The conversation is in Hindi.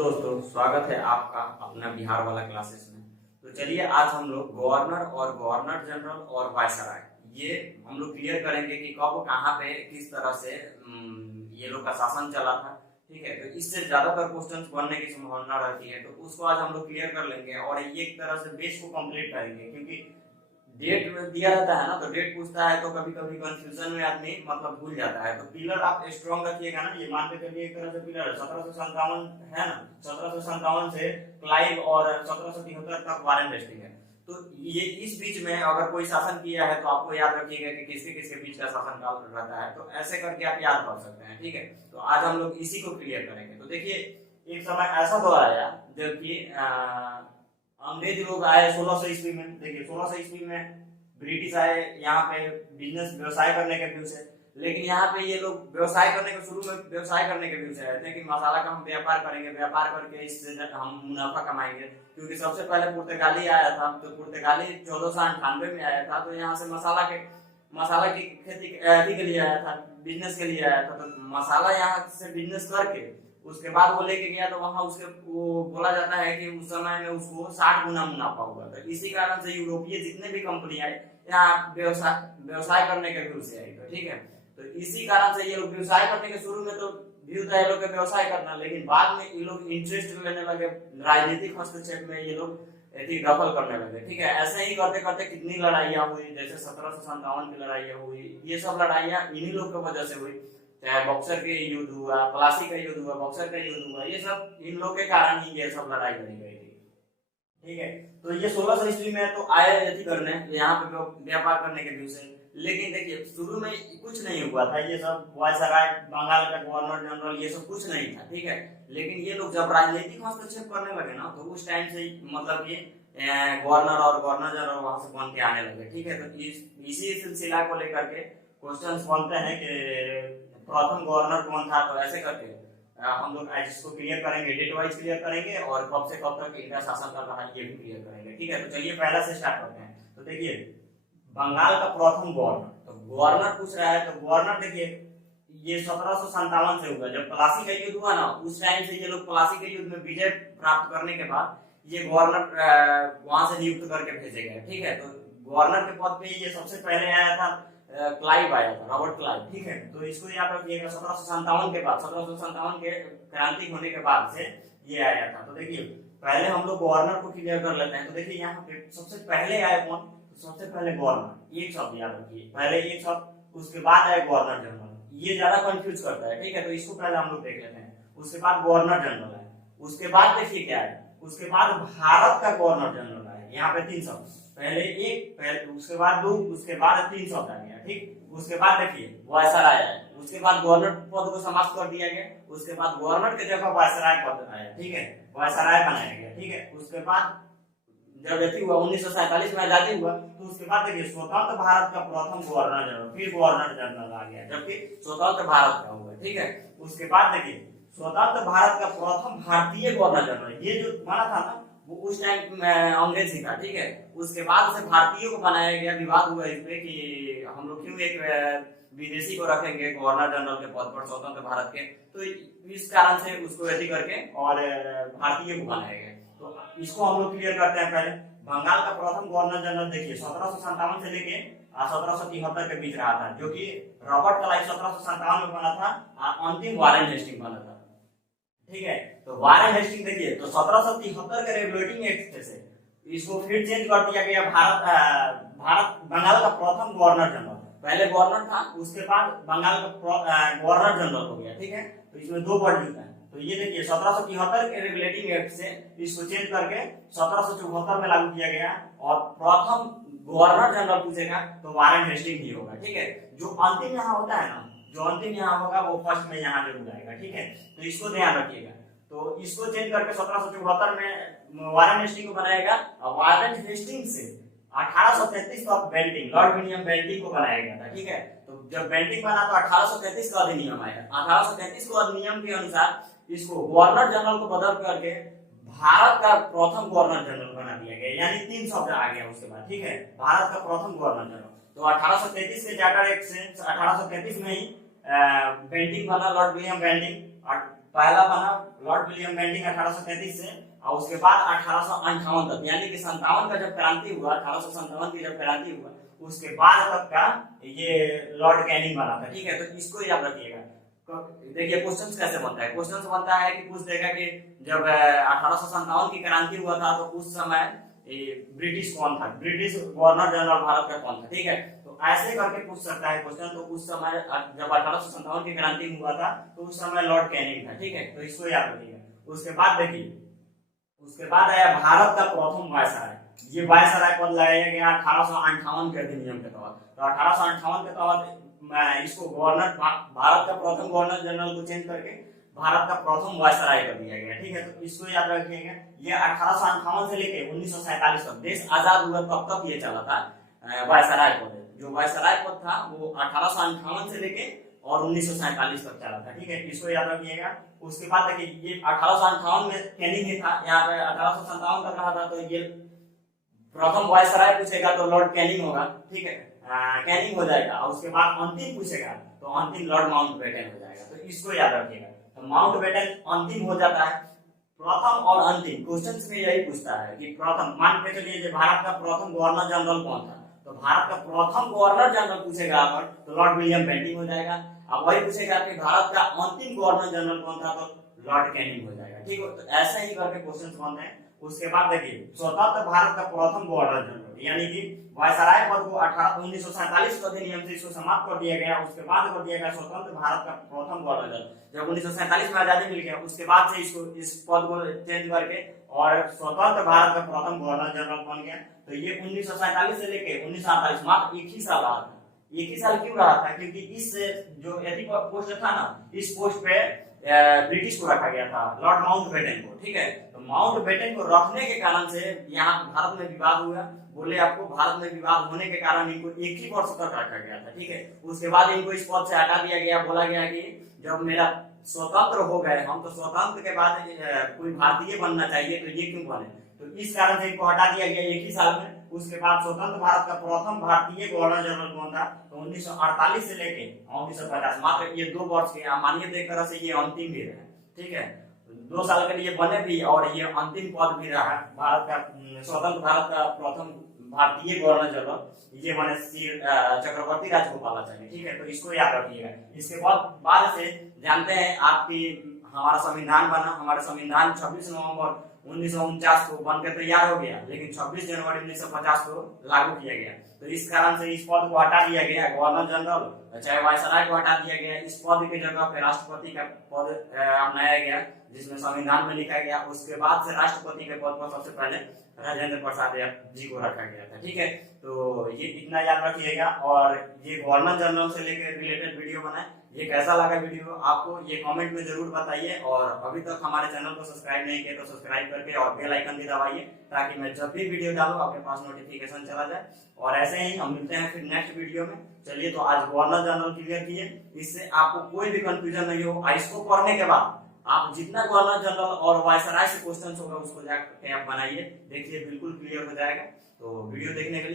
दोस्तों, स्वागत है आपका अपना बिहार वाला क्लासेस में। तो चलिए आज हम लोग गवर्नर और गवर्नर जनरल और वायसराय ये हम लोग क्लियर करेंगे कि कब कहाँ पे किस तरह से ये लोग का शासन चला था। ठीक है, तो इससे ज्यादातर क्वेश्चंस बनने की संभावना रहती है, तो उसको आज हम लोग क्लियर कर लेंगे और ये एक तरह से बेस को कंप्लीट करेंगे। क्योंकि डेट दिया रहता है ना, तो डेट पूछता है तो कभी कभी कंफ्यूजन में आदमी मतलब भूल जाता है। तो पिलर आप स्ट्रॉन्ग रखिएगा ना, ये मान के चलिए एक तरह से पिलर है 1757 है ना, 1757 से क्लाइव और 1773 तक वारेन हेस्टिंग है। तो ये इस बीच में अगर कोई शासन किया है तो आपको याद रखिएगा कि किसके किसके बीच का शासन काल रहता है, तो ऐसे करके आप याद कर सकते हैं। ठीक है, तो आज हम लोग इसी को क्लियर करेंगे। तो देखिए एक समय ऐसा दौर आया जबकि अंग्रेज लोग आए 1600 ईस्वी में। देखिए 1600 ईस्वी में ब्रिटिश आए यहाँ पे बिजनेस व्यवसाय करने के व्यू से। लेकिन यहाँ पे ये लोग व्यवसाय करने के शुरू में व्यवसाय करने के व्यू से आए थे कि मसाला का हम व्यापार करेंगे, व्यापार करके इससे हम मुनाफा कमाएंगे। क्योंकि सबसे पहले पुर्तगाली आया था, तो पुर्तगाली 1498 में आया था, तो यहाँ से मसाला की खेती के लिए आया था, बिजनेस के लिए आया था। तो मसाला यहाँ से बिजनेस करके उसके बाद वो लेके गया, तो वहां उसके वो बोला जाता है कि उस समय में उसको 60 गुना मुनाफा हुआ था। इसी कारण से यूरोपीय जितने भी कंपनी आए यहाँ व्यवसाय करने के व्यू से आई। तो ठीक है, तो इसी कारण से ये लोग व्यवसाय करने के शुरू में तो व्यू था ये लोग का व्यवसाय करना, लेकिन बाद में ये लोग इंटरेस्ट लेने लगे राजनीतिक हस्तक्षेप में, ये लोग दखल करने लगे। ठीक है, ऐसे ही करते करते कितनी लड़ाइयाँ हुई, जैसे 1757 की लड़ाइयाँ हुई, ये सब लड़ाइयाँ इन्हीं लोग की वजह से हुई। चाहे बक्सर के युद्ध हुआ, प्लासी का युद्ध हुआ, बक्सर का युद्ध हुआ, ये सब इन लोग के कारण ही ये सब लड़ाई लड़ी गई थी। ठीक है, तो ये 1600 ईस्वी में तो आए यदि करने यहाँ पे व्यापार करने के व्यू से। लेकिन देखिए शुरू में कुछ नहीं हुआ था, ये सब वायसराय, बंगाल का गवर्नर जनरल, ये सब कुछ नहीं था। ठीक है, लेकिन ये लोग जब राजनीतिक हस्तक्षेप करने लगे ना, तो उस टाइम से मतलब ये गवर्नर और गवर्नर जनरल वहां से बन के आने लगे। ठीक है, तो इसी सिलसिला को लेकर के क्वेश्चन बनते हैं कि प्रथम गवर्नर कौन था। तो ऐसे करके हम लोग आज इसको क्लियर करेंगे, डेट वाइज क्लियर करेंगे और कब से कब तक इनका शासन कर रहा है ये भी क्लियर करेंगे। ठीक है, तो चलिए पहला से स्टार्ट करते हैं। तो देखिए बंगाल का प्रथम गवर्नर, तो गवर्नर पूछ रहा है, तो गवर्नर देखिए ये 1757 से हुआ। जब प्लासी का युद्ध हुआ ना, उस टाइम से ये लोग प्लासी के युद्ध में विजय प्राप्त करने के बाद ये गवर्नर वहां से नियुक्त करके भेजे गए। ठीक है, तो गवर्नर के पद पे ये सबसे पहले आया था क्लाइव आया था, रॉबर्ट क्लाइव। ठीक है, तो इसको याद रखिएगा 1757 के बाद, 1757 के क्रांति होने के बाद से ये आया था। तो देखिए पहले हम लोग गवर्नर को क्लियर कर लेते हैं। तो देखिए यहाँ पे सबसे पहले आए कौन, तो सबसे पहले गवर्नर, एक शब्द याद रखिए, पहले एक शब्द, उसके बाद आए गवर्नर जनरल। ये ज्यादा कंफ्यूज करता है। ठीक है, तो इसको पहले हम लोग देख लेते हैं। उसके बाद गवर्नर जनरल है, उसके बाद देखिए क्या है, उसके बाद भारत का गवर्नर जनरल है। यहाँ पे 3 शब्द, पहले एक, पहले उसके बाद 2, उसके बाद 3 शब्द आ गया। ठीक, उसके बाद देखिए वायसराय आया, उसके बाद गवर्नर पद को समाप्त कर दिया गया, उसके बाद गवर्नर के जगह वायसराय पद आया। ठीक है, वायसराय बनाया गया। ठीक है, उसके बाद जब यदि हुआ 1947 में आजादी हुआ, तो उसके बाद देखिए स्वतंत्र भारत का प्रथम गवर्नर जनरल, फिर गवर्नर जनरल आ गया, जबकि स्वतंत्र भारत का हुआ। ठीक है, उसके बाद देखिए स्वतंत्र भारत का प्रथम भारतीय गवर्नर जनरल, ये जो बना था ना वो उस टाइम अंग्रेज ही था। ठीक है, उसके बाद से भारतीयों को बनाया गया। विवाद हुआ इसमें कि हम लोग क्यों एक विदेशी को रखेंगे गवर्नर जनरल के पद पर स्वतंत्र भारत के, तो इस कारण से उसको यदि करके और भारतीय को बनाया गया। तो इसको हम लोग क्लियर करते हैं। पहले बंगाल का प्रथम गवर्नर जनरल देखिए 1757 से लेके 1773 के बीच रहा था, जो कि रॉबर्ट क्लाइव 1757 में बना था, अंतिम वारेन हेस्टिंग बना था। ठीक है, तो वारेन हेस्टिंग देखिए तो 1773 के रेगुलेटिंग एक्ट से इसको फिर चेंज कर दिया गया, बंगाल का प्रथम गवर्नर जनरल। पहले गवर्नर था, उसके बाद बंगाल का गवर्नर जनरल हो गया। ठीक है, तो इसमें 2 वर्ड लिखा है। तो ये देखिए 1773 के रेगुलेटिंग एक्ट से इसको चेंज करके 1774 में लागू किया गया, और प्रथम गवर्नर जनरल पूछेगा तो वारेन हेस्टिंग ही होगा। ठीक है, जो अंतिम यहाँ होता है ना, जो अंतिम यहाँ होगा वो फर्स्ट में यहाँ जरूर आएगा। ठीक है, तो इसको ध्यान रखिएगा। तो इसको चेंज करके 1774 में वारेन हेस्टिंग को बनाएगा, और वारेन हेस्टिंग से 1833 का बेंटिंग, लॉर्ड विलियम बेंटिंग को बनाया गया था। ठीक है, तो जब बेंटिंग बना तो 1833 का अधिनियम आया। 1833 को अधिनियम के अनुसार इसको गवर्नर जनरल को बदल करके भारत का प्रथम गवर्नर जनरल बना दिया गया, यानी 3 शब्द आ गया उसके बाद। ठीक है, भारत का प्रथम गवर्नर जनरल। तो 1833 के चार्टर एक्ट से 1833 में ही बेंटिंग बना, लॉर्ड विलियम बेंटिंग, पहला बना लॉर्ड विलियम बेंटिंग 1833 से, और उसके बाद 1858 तक, यानी कि 57 का जब क्रांति हुआ, 1857 की जब क्रांति हुआ, उसके बाद तक का ये लॉर्ड कैनिंग बना था। ठीक है, तो इसको याद रखिएगा। देखिए क्वेश्चंस कैसे बनता है। क्वेश्चंस बनता है कि पूछ देगा कि जब 1857 की क्रांति हुआ था तो उस समय ब्रिटिश कौन था, ब्रिटिश गवर्नर जनरल भारत का कौन था। ठीक है, तो ऐसे करके पूछ सकता है क्वेश्चन। तो उस समय जब 1857 की क्रांति हुआ था तो उस समय लॉर्ड कैनिंग था। ठीक है, तो इसको याद रखिएगा। उसके बाद देखिए, उसके बाद आया भारत का प्रथम वायसराय। ये वायसराय पद लगाया गया 1858 के अधिनियम के तहत। तो 1858 के तहत इसको गवर्नर, भारत का प्रथम गवर्नर जनरल को चेंज करके भारत का प्रथम वायसराय कर दिया गया। ठीक है, तो इसको याद रखिएगा। ये 1858 से लेके 1947 तक, देश आजाद हुआ तब तक ये चला था वायसराय पद। जो वायसराय पद था वो 1858 से लेके और 1947 तक चला था। ठीक है, इसको याद रखिएगा। उसके बाद देखिए ये 1858 में कैनिंग ही था, यहाँ पे 1857 तक रहा था, तो ये प्रथम वायसराय पूछेगा तो लॉर्ड कैनिंग होगा। ठीक है, कैनिंग हो जाएगा। और उसके बाद अंतिम पूछेगा तो अंतिम लॉर्ड माउंटबेटन हो जाएगा। तो इसको याद रखिएगा। तो माउंटबेटन अंतिम हो जाता है। प्रथम और अंतिम क्वेश्चंस में यही पूछता है कि प्रथम, मान के चलिए भारत का प्रथम गवर्नर जनरल कौन था, तो भारत का प्रथम गवर्नर जनरल पूछेगा अगर तो लॉर्ड विलियम बेंटिंग हो जाएगा। अब वही पूछेगा कि भारत का अंतिम गवर्नर जनरल कौन था, तो लॉर्ड कैनिंग हो जाएगा। ठीक है, तो ऐसे ही करके क्वेश्चंस बनते हैं। उसके बाद देखिए स्वतंत्र भारत का प्रथम गवर्नर जनरल, यानी कि वायसराय पद को 1947 के अधिनियम से इसको समाप्त कर दिया गया। उसके बाद कर दिया गया स्वतंत्र भारत का प्रथम गवर्नर जनरल। जब 1947 में आजादी मिल गया उसके बाद से इसको, इस पद को चेंज करके और स्वतंत्र भारत का प्रथम गवर्नर जनरल बन गया। तो ये 1947 से लेके 1948 मात्र एक ही साल रहा था। एक ही साल क्यों रहा था, क्योंकि इस जो एथी पोस्ट था ना, इस पोस्ट पे ब्रिटिश को रखा गया था, लॉर्ड माउंटबेटन को। ठीक है, तो माउंटबेटन को रखने के कारण से यहाँ भारत में विवाद हुआ। बोले आपको, भारत में विवाद होने के कारण इनको एक ही वर्ष तक रखा गया था। ठीक है, उसके बाद इनको इस पद से हटा दिया गया। बोला गया कि जब मेरा स्वतंत्र हो गए हम, तो स्वतंत्र के बाद कोई भारतीय बनना चाहिए, तो ये क्यों बने, तो इस कारण से इनको हटा दिया गया एक ही साल में। उसके बाद स्वतंत्र भारत का प्रथम भारतीय गवर्नर जनरल कौन था, तो 1948 से लेके 1950, मात्र ये 2 वर्ष के, मानिए तो एक तरह से ये अंतिम भी रहे। ठीक है, 2 साल के लिए बने भी और ये अंतिम पद भी रहा भारत का, स्वतंत्र भारत का प्रथम भारतीय गवर्नर जनरल ये बने चक्रवर्ती राजगोपालाचारी। ठीक है, तो इसको याद रखिएगा। इसके बाद से जानते हैं आपकी हमारा संविधान बना। हमारा संविधान 26 नवंबर 1949 को बनकर तैयार हो गया, लेकिन 26 जनवरी 1950 को लागू किया गया। तो इस कारण से इस पद को हटा दिया गया, गवर्नर जनरल चाहे वायसराय को हटा दिया गया। इस पद के जगह पे राष्ट्रपति का पद अपनाया गया, जिसमें संविधान में लिखा गया। उसके बाद से राष्ट्रपति के पद पर सबसे पहले राजेंद्र प्रसाद जी को रखा गया था। ठीक है, तो ये इतना याद रखिएगा। और ये गवर्नर जनरल से लेकर रिलेटेड वीडियो बनाए। ये कैसा लगा वीडियो आपको, ये कमेंट में जरूर बताइए। और अभी तक हमारे चैनल को सब्सक्राइब नहीं किया तो सब्सक्राइब करके और बेल आइकन भी दबाइए, ताकि मैं जब भी वीडियो डालूं आपके पास नोटिफिकेशन चला जाए। और ऐसे ही हम मिलते हैं फिर नेक्स्ट वीडियो में। चलिए, तो आज गवर्नर जनरल क्लियर किए, इससे आपको कोई भी कंफ्यूजन नहीं हो। इसको पढ़ने के बाद आप जितना गवर्नर जनरल और वायसराय से क्वेश्चन होगा उसको जाकर आप बनाइए, देखिए बिल्कुल क्लियर हो जाएगा। तो वीडियो देखने के लिए